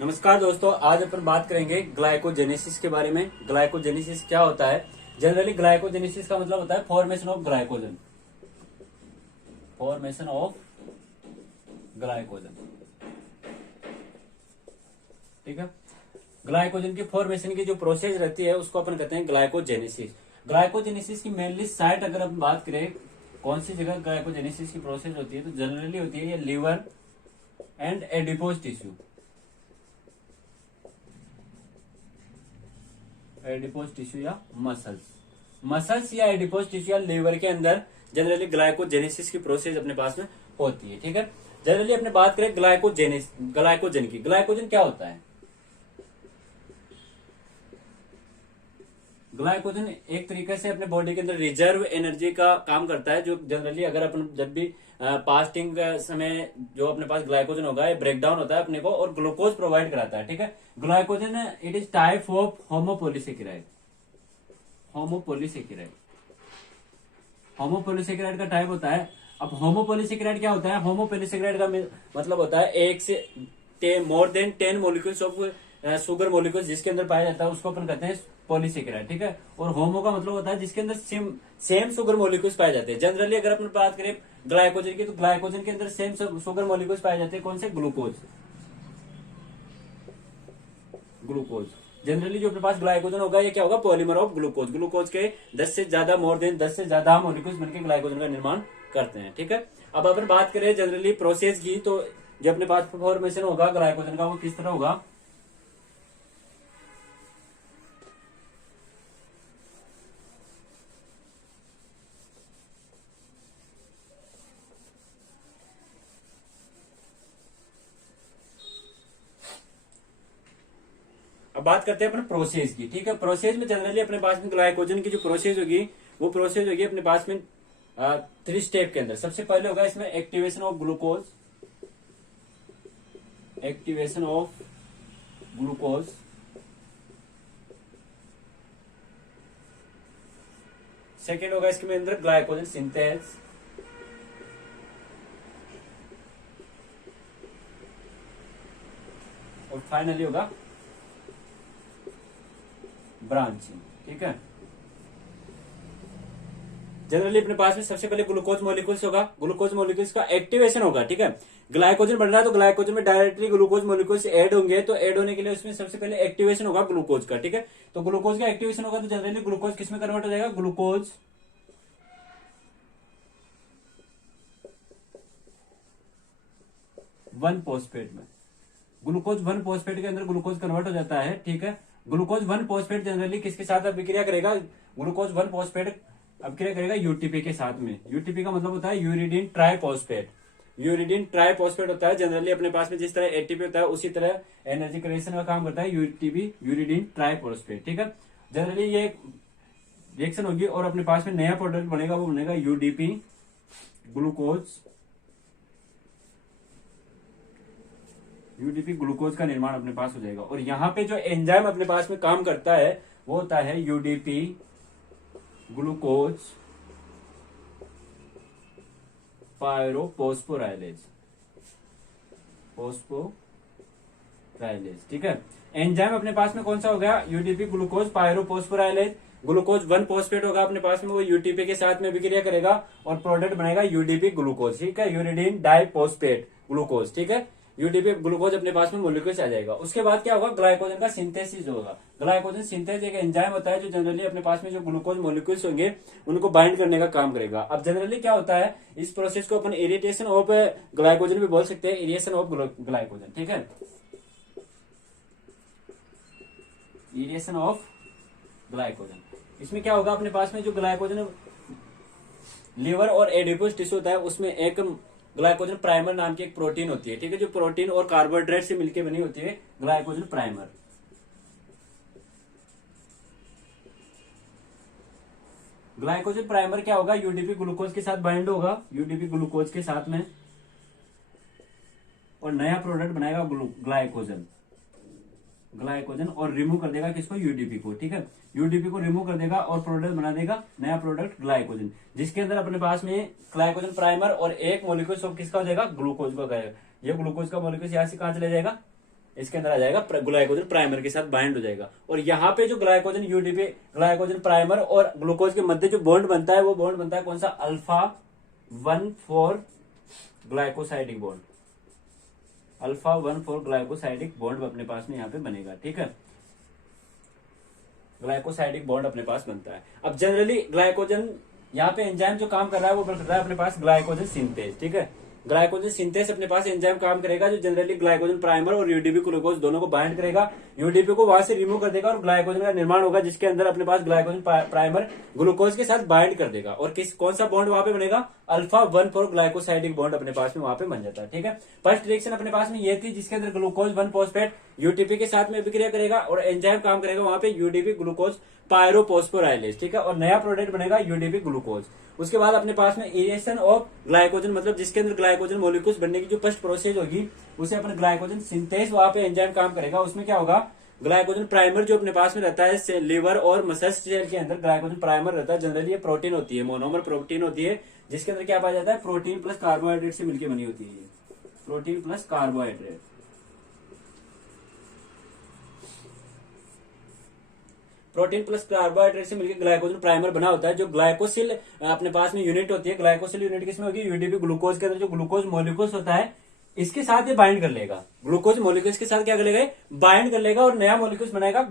नमस्कार दोस्तों, आज अपन बात करेंगे ग्लाइकोजेनेसिस के बारे में। ग्लाइकोजेनेसिस क्या होता है? जनरली ग्लाइकोजेनेसिस का मतलब होता है formation of glycogen. Formation of glycogen, ठीक है। ग्लाइकोजन की फॉर्मेशन की जो प्रोसेस रहती है उसको अपन कहते हैं ग्लाइकोजेनेसिस। ग्लाइकोजेनेसिस की मेनली साइट अगर हम बात करें कौन सी जगह ग्लाइकोजेनेसिस की प्रोसेस होती है, तो जनरली होती है ये liver and adipose tissue. Adipose tissue या मसल्स या एडिपोज टिश्यू या लीवर के अंदर जनरली ग्लाइकोजेनेसिस की प्रोसेस अपने पास में होती है, ठीक है। जनरली अपने बात करें ग्लाइकोजन की। ग्लाइकोजन क्या होता है? ग्लाइकोजन एक तरीके से अपने बॉडी के अंदर रिजर्व एनर्जी का काम करता है, जो जनरली अगर अपन जब भी फास्टिंग समय जो अपने पास ग्लाइकोजन होगा ये ब्रेक डाउन होता है अपने को और ग्लूकोज प्रोवाइड कराता है, ठीक है। Glycogen it is type of homopolysaccharide. Homopolysaccharide homopolysaccharide का टाइप होता है। अब होमोपोलीसेकेराइड क्या होता है? होमोपोलीसेकेराइड का मतलब होता है एक से more than 10 molecules of sugar molecules जिसके अंदर पाया जाता है उसको अपन कहते हैं पॉलीसेकेराइड, ठीक है। और होमो का मतलब होता है जिसके अंदर सेम शुगर मोलिक्यूल्स पाए जाते हैं। जनरली अगर अपन बात करें ग्लाइकोजन की, तो ग्लाइकोजन के अंदर सेम शुगर मोलिक्यूल्स पाए जाते हैं। कौन से? ग्लूकोज। जनरली जो अपने पास ग्लाइकोजन होगा ये क्या होगा? Polymer of glucose. ग्लूकोज के 10 से ज्यादा मोलिक्यूल्स मिलकर ग्लाइकोजन का निर्माण करते हैं, ठीक है। अब अपन बात करें जनरली प्रोसेस की, तो जो अपने पास फॉर्मेशन होगा ग्लाइकोजन का वो किस तरह होगा? अब बात करते हैं अपने प्रोसेस की, ठीक है। प्रोसेस में जनरली अपने पास में ग्लाइकोजन की जो प्रोसेस होगी वो प्रोसेस होगी अपने पास में 3 स्टेप के अंदर। सबसे पहले होगा इसमें एक्टिवेशन ऑफ ग्लूकोज। सेकेंड होगा इसके अंदर ग्लाइकोजन सिंथेज। और फाइनली होगा ब्रांचिंग, ठीक है। जनरली अपने पास में सबसे पहले ग्लूकोज मॉलिक्यूल्स होगा। ग्लूकोज मॉलिक्यूल्स का एक्टिवेशन होगा, ठीक है। ग्लाइकोजन बन रहा है तो ग्लाइकोजन में डायरेक्टली ग्लूकोज मॉलिक्यूल्स ऐड होंगे, तो ऐड होने के लिए उसमें सबसे पहले एक्टिवेशन होगा ग्लूकोज का, ठीक है। तो ग्लूकोज का एक्टिवेशन होगा तो जनरली ग्लूकोज किसमें कन्वर्ट हो जाएगा? ग्लूकोज 1-फॉस्फेट में। ग्लूकोज 1-फॉस्फेट के अंदर ग्लूकोज कन्वर्ट हो जाता है, ठीक है। ग्लूकोज 1-फॉस्फेट जनरली किसके साथ अभिक्रिया करेगा? ग्लूकोज 1-फॉस्फेट अभिक्रिया करेगा यूटीपी के साथ में। यूटीपी का मतलब होता है यूरिडीन ट्राइफॉस्फेट। यूरिडीन ट्राइफॉस्फेट होता है जनरली अपने पास में जिस तरह एटीपी होता है उसी तरह एनर्जी क्रिएशन का काम करता है यूटीपी, यूरिडीन ट्राइफॉस्फेट, ठीक है। जनरली ये रिएक्शन होगी और अपने पास में नया प्रोडक्ट बनेगा, वो बनेगा यूडीपी ग्लूकोज का निर्माण अपने पास हो जाएगा। और यहाँ पे जो एंजाइम अपने पास में काम करता है वो होता है यूडीपी ग्लूकोज पायरोफोस्फोराइलेज, ठीक है। एंजाइम अपने पास में कौन सा हो गया? UDP glucose pyrophosphorylase. Glucose one phosphate होगा अपने पास में, वो यूटीपी के साथ में अभिक्रिया करेगा और प्रोडक्ट बनेगा यूडीपी ग्लूकोज, ठीक है। यूरिडीन डाइफॉस्फेट ग्लूकोज, ठीक है। यूडीपी ग्लूकोज अपने पास में मोलिक्यूल्स आ जाएगा। उसके बाद क्या होगा? ग्लाइकोजन का सिंथेसिस होगा। ग्लाइकोजन सिंथेसिस एक एंजाइम होता है जो जनरली अपने पास में जो ग्लूकोज मोलिक्यूल्स होंगे उनको बाइंड करने का काम करेगा। अब जनरली क्या होता है इस प्रोसेस को अपन इरिटेशन ऑफ ग्लाइकोजन भी बोल सकते हैं, इरिटेशन ऑफ ग्लाइकोजन, ठीक है। इरिटेशन ऑफ ग्लाइकोजन, इसमें क्या होगा? अपने पास में जो ग्लाइकोजन लीवर और एडिपोज टिश्यू होता है उसमें एक ग्लाइकोजन प्राइमर नाम की एक प्रोटीन होती है, ठीक है। जो प्रोटीन और कार्बोहाइड्रेट से मिलकर बनी होती है ग्लाइकोजन प्राइमर। ग्लाइकोजन प्राइमर क्या होगा? यूडीपी ग्लूकोज के साथ बाइंड होगा, यूडीपी ग्लूकोज के साथ में, और नया प्रोडक्ट बनाएगा ग्लाइकोजन और रिमूव कर देगा किसको? यूडीपी को, ठीक है। यूडीपी को रिमूव कर देगा और प्रोडक्ट बना देगा नया प्रोडक्ट ग्लाइकोजन, जिसके अंदर अपने पास में ग्लाइकोजन प्राइमर और एक मोलिक्यूल सब किसका हो जाएगा? ग्लूकोज का गएगा। ये ग्लूकोज का मोलिक्यूल यहां से कहां चले जाएगा? इसके अंदर आ जाएगा, ग्लाइकोजन प्राइमर के साथ बाइंड हो जाएगा। और यहाँ पे जो ग्लाइकोजन यूडीपी, ग्लाइकोजन प्राइमर और ग्लूकोज के मध्य जो बॉन्ड बनता है वो बॉन्ड बनता है कौन सा, alpha 1,4 glycosidic bond. Alpha 1,4 glycosidic bond अपने पास में यहाँ पे बनेगा, ठीक है। ग्लाइकोसाइडिक बॉन्ड अपने पास बनता है। अब जनरली ग्लाइकोजन यहाँ पे एंजाइम जो काम कर रहा है वो कर रहा है अपने पास ग्लाइकोजन सिंथेज, ठीक है। ग्लाइकोजन सिंथेज अपने पास एंजाइम काम करेगा जो जनरली ग्लाइकोजन प्राइमर और यूडीपी ग्लूकोज दोनों को बाइंड करेगा, यूडीपी को वहां से रिमूव कर देगा और ग्लाइकोजन का निर्माण होगा, जिसके अंदर अपने पास ग्लाइकोजन प्राइमर ग्लूकोज के साथ बाइंड कर देगा। और कौन सा बॉन्ड वहां पे बनेगा, अल्फा 1,4 ग्लाइकोसाइडिक बॉन्ड अपने पास में वहां पे बन जाता है, ठीक है। फर्स्ट रिएक्शन अपने पास में ये थी जिसके अंदर ग्लूकोज 1 फॉस्फेट यूटीपी के साथ में विक्रिया करेगा और एंजाइम काम करेगा वहां पे यूडीपी ग्लूकोज पायरोफॉस्फोराइलेज, ठीक है। और नया प्रोडक्ट बनेगा यूडीपी ग्लूकोज। उसके बाद अपने पास में इरेशन ऑफ ग्लाइकोजन, मतलब जिसके अंदर ग्लाइकोजन मॉलिक्यूल्स बनने की जो फर्स्ट प्रोसेस होगी उसे अपने ग्लाइकोजन सिंथेज वहां पे एंजाइम काम करेगा। उसमें क्या होगा, ग्लाइकोजन प्राइमर जो अपने पास में रहता है लिवर और मसल्स सेल के अंदर ग्लाइकोजन प्राइमर रहता है। जनरली ये प्रोटीन होती है, मोनोमर प्रोटीन होती है, जिसके अंदर क्या पाया जाता है, प्रोटीन प्लस कार्बोहाइड्रेट से मिलकर बनी होती है, protein plus carbohydrate. Protein plus carbohydrate से मिलकर ग्लाइकोजन प्राइमर बना होता है। जो ग्लाइकोसिल अपने पास में यूनिट होती है, ग्लाइकोसिल यूनिट किसमें होगी, यूडीपी ग्लूकोज के अंदर जो ग्लूकोज मॉलिक्यूल्स होता है इसके साथ ये बाइंड कर लेगा, ग्लूकोज मॉलिक्यूल्स के साथ क्या कर लेगा, बाइंड कर लेगा और नया मॉलिक्यूल्स बनाएगा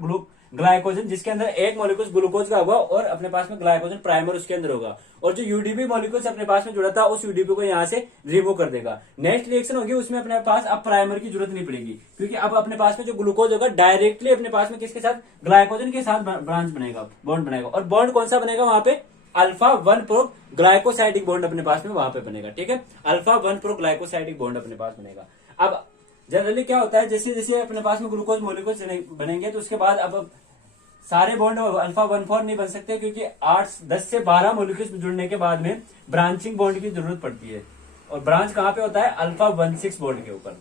ग्लाइकोजन, जिसके अंदर एक मॉलिक्यूल ग्लूकोज का होगा और अपने पास में ग्लाइकोजन प्राइमर उसके अंदर होगा। और जो यूडीपी मॉलिक्यूल्स अपने पास में जुड़ा था उस यूडीपी को यहाँ से रिमूव कर देगा। नेक्स्ट रिएक्शन होगी उसमें अपने पास अब प्राइमर की जरूरत नहीं पड़ेगी, क्योंकि अब अपने पास में जो ग्लूकोज होगा डायरेक्टली अपने पास में किसके साथ, ग्लाइकोजन के साथ ब्रांच बनेगा, बॉन्ड बनेगा। और बॉन्ड कौन सा बनेगा वहां पे, अल्फा 1,4 ग्लाइकोसाइडिक बॉन्ड अपने पास में वहां पे बनेगा, ठीक है। अल्फा 1,4 ग्लाइकोसाइडिक बॉन्ड अपने पास बनेगा। अब जनरली क्या होता है, जैसे जैसे अपने पास में ग्लूकोज मॉलिक्यूल्स बनेंगे तो उसके बाद अब सारे बॉन्ड अल्फा 1,4 नहीं बन सकते, क्योंकि 10 से 12 मॉलिक्यूल्स जुड़ने के बाद में ब्रांचिंग बॉन्ड की जरूरत पड़ती है। और ब्रांच कहां पे होता है, अल्फा 1,6 बॉन्ड के ऊपर।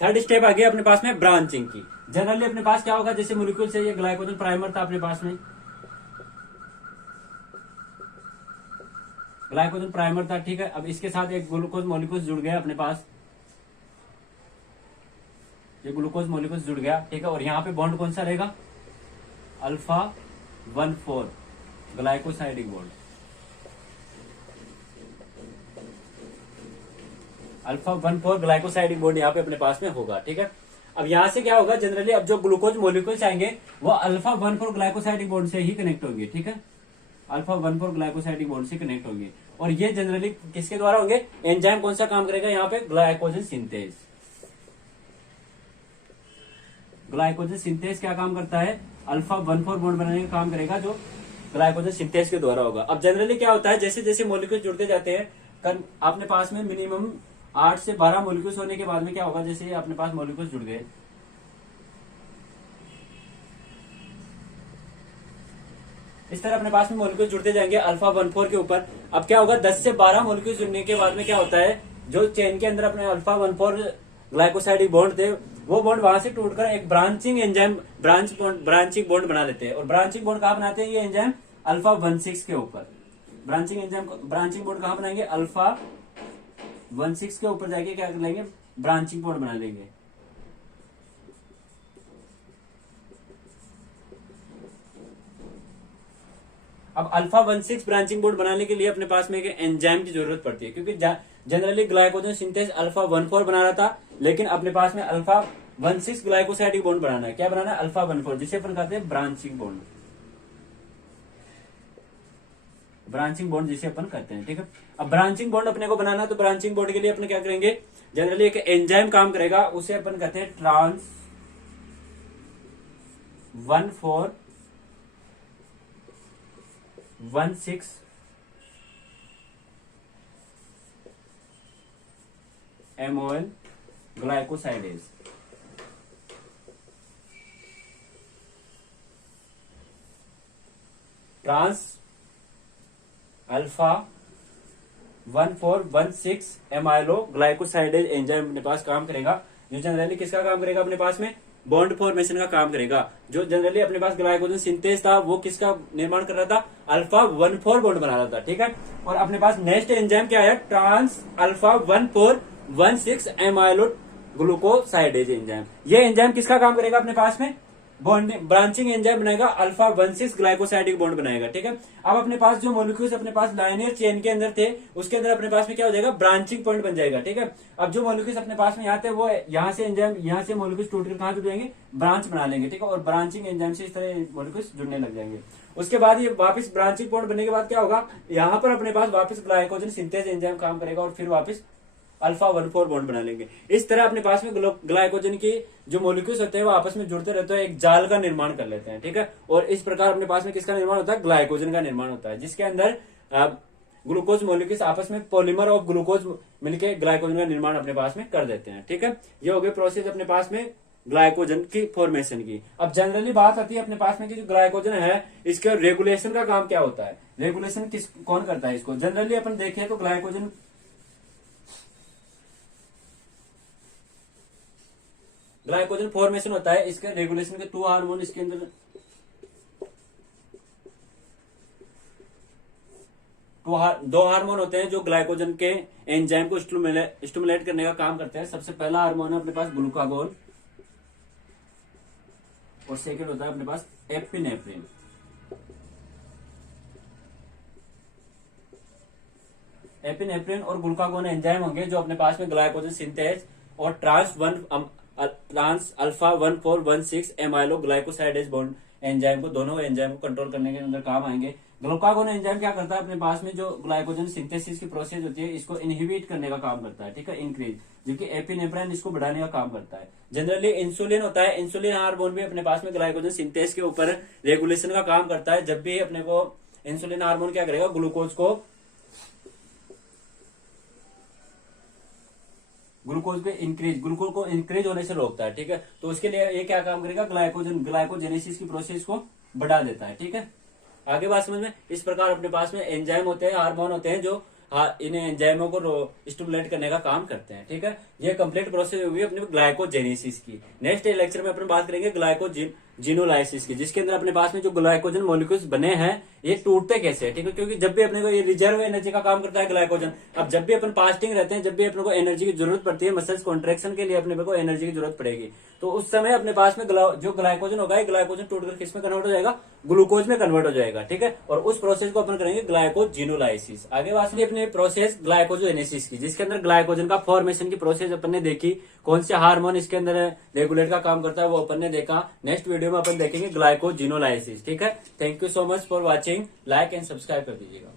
थर्ड स्टेप आ गया अपने पास में ब्रांचिंग की। जनरली अपने पास क्या होगा, जैसे मॉलिक्यूल से ये ग्लाइकोजन प्राइमर था अपने पास में, ग्लाइकोजन प्राइमर था, ठीक है। अब इसके साथ एक ग्लूकोज मॉलिक्यूल जुड़ गया अपने पास, ये ग्लूकोज मॉलिक्यूल जुड़ गया, ठीक है। और यहाँ पे बॉन्ड कौन सा रहेगा, alpha 1,4 glycosidic bond, alpha 1,4 glycosidic bond यहाँ पे अपने पास में होगा, ठीक है। अब यहाँ से क्या होगा, जनरली अब जो ग्लूकोज मॉलिक्यूल्स आएंगे वो अल्फा 1,4 ग्लाइकोसाइडिक बॉन्ड से ही कनेक्ट होंगे, ठीक है। अल्फा 1,4 ग्लाइकोसाइडिक बॉन्ड से कनेक्ट होंगे और ये जनरली किसके द्वारा होंगे, एंजाइम कौन सा काम करेगा यहाँ पे, ग्लाइकोजन सिंथेज। ग्लाइकोजन सिंथेज क्या काम करता है, अल्फा 1,4 बॉन्ड बनाने का काम करेगा, जो ग्लाइकोजन सिंथेज के द्वारा होगा। अब जनरली क्या होता है, जैसे जैसे मॉलिक्यूल जुड़ते जाते हैं, अपने पास में मिनिमम 8 से 12 मॉलिक्यूल्स होने के बाद में क्या होगा, जैसे अपने पास मॉलिक्यूल्स जुड़ गए, इस तरह अपने पास में मॉलिक्यूल जुड़ते जाएंगे अल्फा 1,4 के ऊपर। अब क्या होगा, 10 से 12 मॉलिक्यूल जुड़ने के बाद में क्या होता है, जो चेन के अंदर अपने अल्फा 1,4 ग्लाइकोसाइडिक बॉन्ड थे वो बॉन्ड वहां से टूटकर एक ब्रांचिंग एंजाइम ब्रांचिंग बॉन्ड बना लेते हैं। और ब्रांचिंग बॉन्ड कहां बनाते हैं, ये एंजाइम अल्फा 1,6 के ऊपर। ब्रांचिंग बॉन्ड कहां बनाएंगे, अल्फा 1,6 के ऊपर जाके क्या कर लेंगे, ब्रांचिंग बॉन्ड बना लेंगे। अब अल्फा 1,6 ब्रांचिंग बॉन्ड बनाने के लिए अपने पास में एक एंजाइम की जरूरत पड़ती है, क्योंकि जनरली ग्लाइकोजन सिंथेज अल्फा 1,4 बना रहा था, लेकिन अपने पास में अल्फा 1,6 ग्लाइकोसाइडिक बॉन्ड बनाना है। क्या बनाना है, अल्फा 1,4, जिसे अपन कहते हैं ब्रांचिंग बॉन्ड, ब्रांचिंग बॉन्ड जिसे अपन कहते हैं, ठीक है। अब ब्रांचिंग बॉन्ड अपने को बनाना है तो ब्रांचिंग बॉन्ड के लिए अपन क्या करेंगे, जनरली एक एंजाइम काम करेगा, उसे अपन कहते हैं trans 1,4,1,6 MOL glycosidase. Trans alpha 1,4,1,6 एमाइलो glycosidase enzyme अपने पास काम करेगा, जो जनरली किसका काम करेगा अपने पास में, बॉन्ड फॉर्मेशन का काम करेगा। जो जनरली अपने पास ग्लाइकोजन सिंथेस था वो किसका निर्माण कर रहा था, अल्फा 1,4 बॉन्ड बना रहा था, ठीक है। और अपने पास नेक्स्ट एंजाइम क्या है, ट्रांस अल्फा 1,4,1,6 एमाइलो ग्लूकोसाइडेज एंजाइम। ये एंजाइम किसका काम करेगा अपने पास में, बॉन्ड ब्रांचिंग एंजाइम बनाएगा, अल्फा 1,6 ग्लाइकोसाइडिक बॉन्ड बनाएगा, ठीक है। अब अपने पास जो मॉलिक्यूल्स अपने पास लाइनियर चेन के अंदर थे उसके अंदर अपने पास में क्या हो जाएगा, ब्रांचिंग पॉइंट बन जाएगा, ठीक है। अब जो मॉलिक्यूल्स अपने पास में यहाँ थे वो यहाँ से एंजाइम, यहाँ से मॉलिक्यूल्स टूटकर कहाँ जुड़ जाएंगे, ब्रांच बना लेंगे, ठीक है। और ब्रांचिंग एंजाइम से इस तरह मॉलिक्यूल्स जुड़ने लग जाएंगे। उसके बाद ये वापस ब्रांचिंग पॉइंट बनने के बाद क्या होगा, यहाँ पर अपने पास वापस ग्लाइकोजन सिंथेस एंजाइम काम करेगा और फिर वापस अल्फा 1,4 बॉन्ड बना लेंगे। इस तरह अपने पास में ग्लाइकोजन की जो मॉलिक्यूल्स होते हैं वो आपस में जुड़ते रहते हैं, एक जाल का निर्माण कर लेते हैं, ठीक है। और इस प्रकार अपने पास में किसका निर्माण होता है, ग्लाइकोजन का निर्माण होता है, जिसके अंदर ग्लूकोज मॉलिक्यूल्स आपस में पॉलीमर ऑफ ग्लूकोज मिलकर ग्लाइकोजन का निर्माण अपने पास में कर देते हैं, ठीक है। ये हो गई प्रोसेस अपने पास में ग्लाइकोजन की फॉर्मेशन की। अब जनरली बात आती है अपने पास में कि जो ग्लाइकोजन है इसके रेगुलेशन का काम क्या होता है, रेगुलेशन कौन करता है इसको। जनरली अपन देखें तो ग्लाइकोजन फॉर्मेशन होता है, इसके रेगुलेशन के 2 हार्मोन इसके अंदर, 2 हार्मोन होते हैं जो ग्लाइकोजन के एंजाइम को स्टिमुलेट करने का काम करते हैं। सबसे पहला हार्मोन है अपने पास ग्लूकागोन और सेकंड होता है अपने पास एपिनेफ्रिन। एपिनेफ्रिन और ग्लूकागोन एंजाइम होंगे जो अपने पास में ग्लाइकोजन सिंथेज और trans alpha 1,4,1,6 एमाइलो glycosidase bond enzyme को, दोनों एंजाइम को कंट्रोल करने के अंदर काम आएंगे। ग्लूकागोन एंजाइम क्या करता है अपने पास में, जो ग्लाइकोजन सिंथेसिस की प्रोसेस होती है इसको इनहिबिट करने का काम करता है, ठीक है, इंक्रीज, जबकि एपिनेफ्रिन इसको बढ़ाने का काम करता है। जनरली इंसुलिन होता है, इंसुलिन हार्मोन भी अपने पास में ग्लाइकोजन सिंथेस के ऊपर रेगुलेशन का काम करता है। जब भी अपने को इंसुलिन हार्मोन क्या करेगा, ग्लूकोज को इंक्रीज होने से रोकता है, ठीक है। तो उसके लिए ये क्या काम करेगा, ग्लाइकोजेनेसिस की प्रोसेस को बढ़ा देता है, ठीक है। आगे बात समझ में, इस प्रकार अपने पास में एंजाइम होते हैं, हार्मोन होते हैं जो इन एंजाइमों को स्टिमुलेट करने का काम करते हैं, ठीक है। ये कंप्लीट प्रोसेस हुई अपने ग्लाइकोजेनेसिस की। नेक्स्ट लेक्चर में अपन बात करेंगे ग्लाइकोजिनोलाइसिस की, जिसके अंदर अपने पास में जो ग्लाइकोजन मॉलिक्यूल्स बने हैं ये टूटते कैसे हैं, ठीक है। क्योंकि जब भी अपने को ये रिजर्व एनर्जी का काम करता है ग्लाइकोजन। अब जब भी अपन फास्टिंग रहते हैं, जब भी अपने को एनर्जी की जरूरत पड़ती है, मसल्स कॉन्ट्रेक्शन के लिए अपने को एनर्जी की जरूरत पड़ेगी, तो उस समय अपने पास में जो ग्लाइकोजन होगा, ग्लाइकोजन टूटकर किस में कन्वर्ट हो जाएगा, ग्लूकोज में कन्वर्ट हो जाएगा, ठीक है। और उस प्रोसेस को अपन करेंगे ग्लाइकोजिनोलाइसिस। आगे बात में अपने प्रोसेस ग्लाइकोजेनेसिस की, जिसके अंदर ग्लाइकोजन का फॉर्मेशन की प्रोसेस अपन ने देखी, कौन से हार्मोन इसके अंदर रेगुलेट का काम करता है वो अपन ने देखा। नेक्स्ट वीडियो में अपन देखेंगे ग्लाइकोजिनोलाइसिस, ठीक है। Thank you so much for watching, like and subscribe कर दीजिएगा।